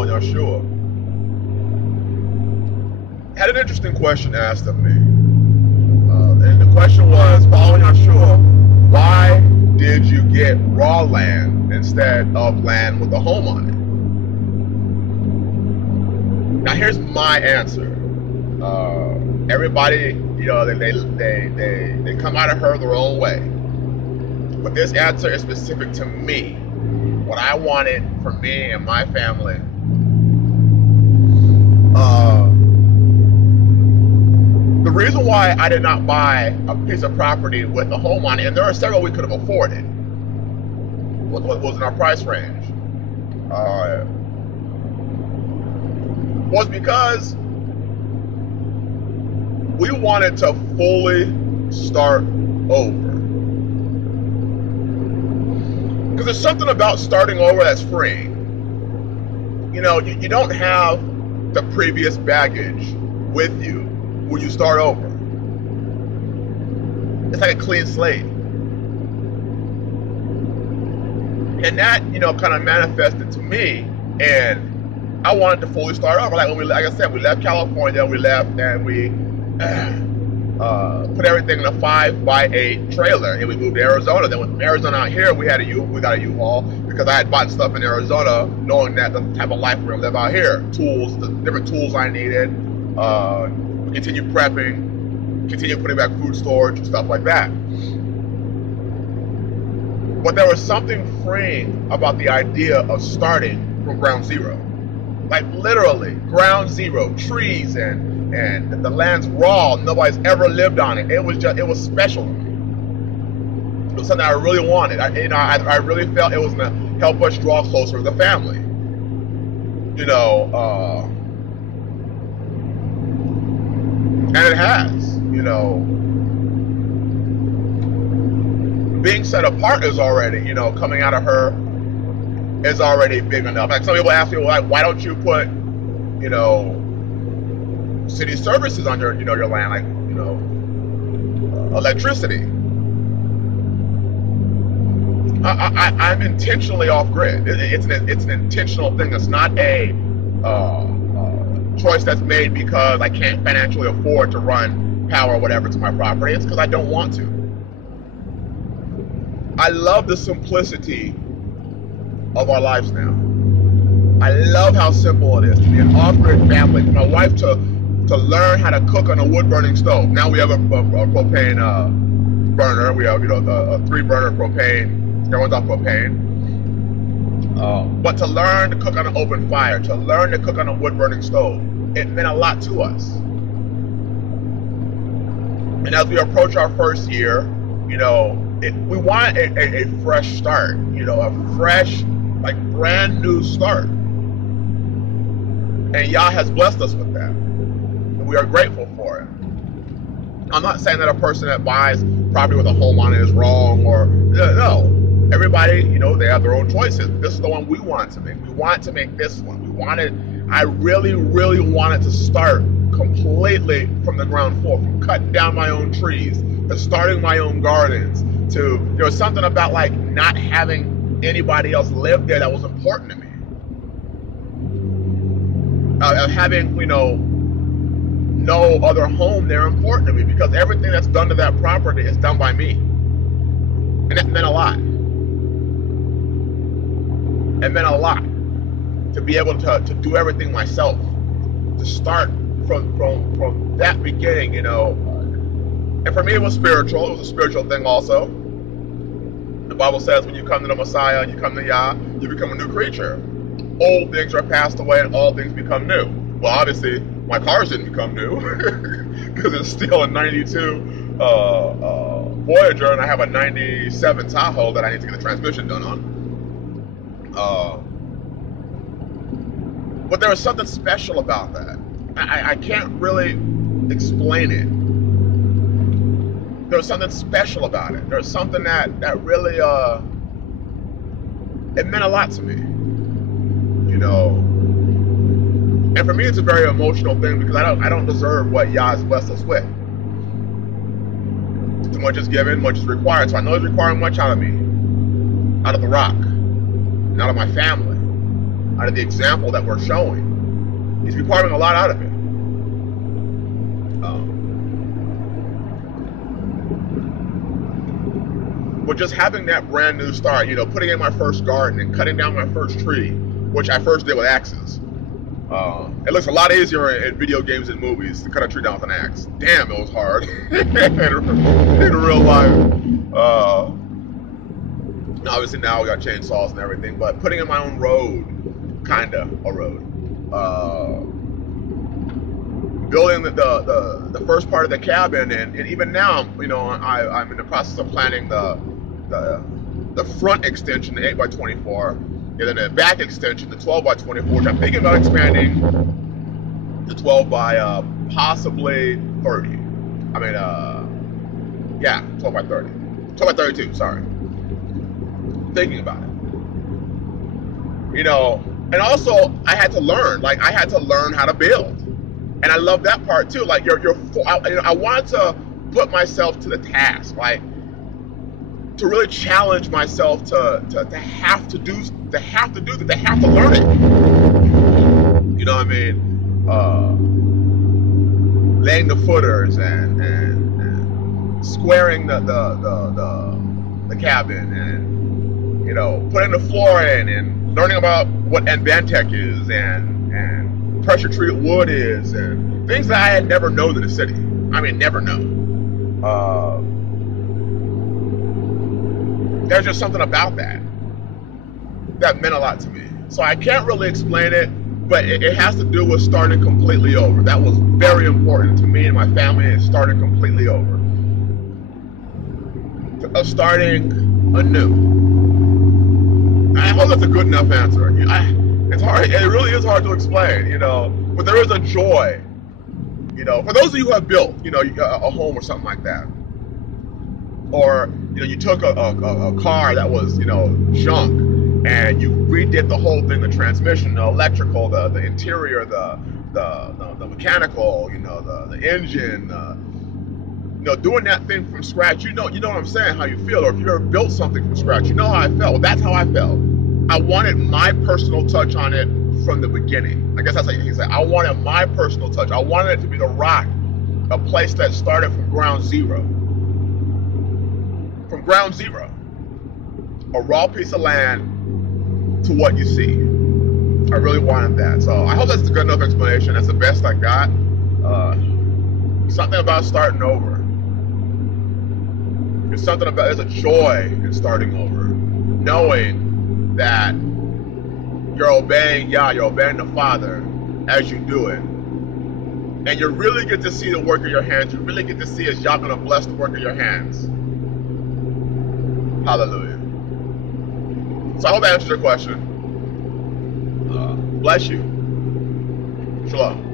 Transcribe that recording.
following Yahshua, had an interesting question asked of me. And the question was, following Yahshua, why did you get raw land instead of land with a home on it? Now here's my answer. Everybody, you know, they come out of her their own way. But this answer is specific to me. What I wanted for me and my family. The reason why I did not buy a piece of property with a home on it, and there are several we could have afforded, what was in our price range, was because we wanted to fully start over. Because there's something about starting over that's freeing. You know, you don't have the previous baggage with you when you start over. It's like a clean slate. And that, you know, kind of manifested to me, and I wanted to fully start over. Like I said, we left California, we left and we put everything in a 5x8 trailer, and we moved to Arizona. Then from Arizona out here, we got a U-Haul because I had bought stuff in Arizona, knowing that the type of life we're gonna live out here. Tools, the different tools I needed. Continue prepping, continue putting back food storage and stuff like that. But there was something freeing about the idea of starting from ground zero. Like literally, ground zero, trees and the land's raw, nobody's ever lived on it. It was special to me. It was something I really wanted. I really felt it was gonna help us draw closer as a family. You know, and it has, you know. Being set apart is already, you know, coming out of her is already big enough. Like some people ask me, well, why don't you put, you know, city services on your, you know, your land, like, you know, electricity. I'm intentionally off grid. It's an intentional thing. It's not a choice that's made because I can't financially afford to run power or whatever to my property. It's because I don't want to. I love the simplicity of our lives now. I love how simple it is to be an off-grid family. For my wife to learn how to cook on a wood-burning stove. Now we have a propane burner. We have, you know, a 3-burner propane. Everyone's off propane. But to learn to cook on an open fire, to learn to cook on a wood-burning stove, it meant a lot to us. And as we approach our first year, you know, we want a fresh start, you know, a fresh, like brand new start. And Yah has blessed us with that. And we are grateful for it. I'm not saying that a person that buys property with a home on it is wrong or, no. Everybody, you know, they have their own choices. This is the one we wanted to make. We wanted to make this one. I really, really wanted to start completely from the ground floor, from cutting down my own trees, to starting my own gardens, to, there was something about like not having anybody else live there that was important to me. Having, you know, no other home there important to me, because everything that's done to that property is done by me. And it meant a lot. It meant a lot to be able to do everything myself, to start from that beginning, you know. And for me, it was spiritual. It was a spiritual thing also. The Bible says when you come to the Messiah and you come to Yah, you become a new creature. Old things are passed away and all things become new. Well, obviously, my cars didn't become new because it's still a 92 Voyager, and I have a 97 Tahoe that I need to get the transmission done on. But there was something special about that. I can't really explain it. There was something special about it. There was something that really, it meant a lot to me, you know. And for me, it's a very emotional thing because I don't deserve what Yah has blessed us with. Too much is given, much is required. So I know He's requiring much out of me, out of the rock, and out of my family. out of the example that we're showing. He's carving a lot out of it. But just having that brand new start, you know, putting in my first garden and cutting down my first tree, which I first did with axes. It looks a lot easier in video games and movies to cut a tree down with an axe. Damn, it was hard in real life. Obviously now we got chainsaws and everything, but putting in my own road, kinda a road. Building the first part of the cabin, and even now, you know, I'm in the process of planning the front extension, the 8x24, and then the back extension, the 12x24, which I'm thinking about expanding to 12 by possibly 30. I mean, yeah, 12 by 30, 12 by 32. Sorry. Thinking about it, you know, and also I had to learn. Like, I had to learn how to build. And I love that part too. Like, I wanted to put myself to the task, like to really challenge myself to have to learn it. You know what I mean? Laying the footers and squaring the cabin, and, you know, putting the floor in, and learning about what Advantech is, and pressure treated wood is, and things that I had never known in the city. I mean, never known. There's just something about that meant a lot to me. So I can't really explain it, but it has to do with starting completely over. That was very important to me and my family, is starting completely over. Starting anew. I hope that's a good enough answer. It's hard. It really is hard to explain, you know. But there is a joy, you know, for those of you who have built, you know, a home or something like that, or, you know, you took a car that was, you know, junk, and you redid the whole thing, the transmission, the electrical, the interior, the mechanical, you know, the engine, you know, doing that thing from scratch. You know what I'm saying, how you feel. Or if you ever built something from scratch, you know how I felt. Well, that's how I felt. I wanted my personal touch on it from the beginning. I guess that's how you can say. I wanted my personal touch. I wanted it to be the rock, a place that started from ground zero. From ground zero. A raw piece of land to what you see. I really wanted that. So I hope that's a good enough explanation. That's the best I got. Something about starting over. There's something about, there's a joy in starting over. Knowing that you're obeying Yah, you're obeying the Father as you do it. And you really get to see the work of your hands. You really get to see as Yah gonna bless the work of your hands. Hallelujah. So I hope that answers your question. Bless you. Shalom.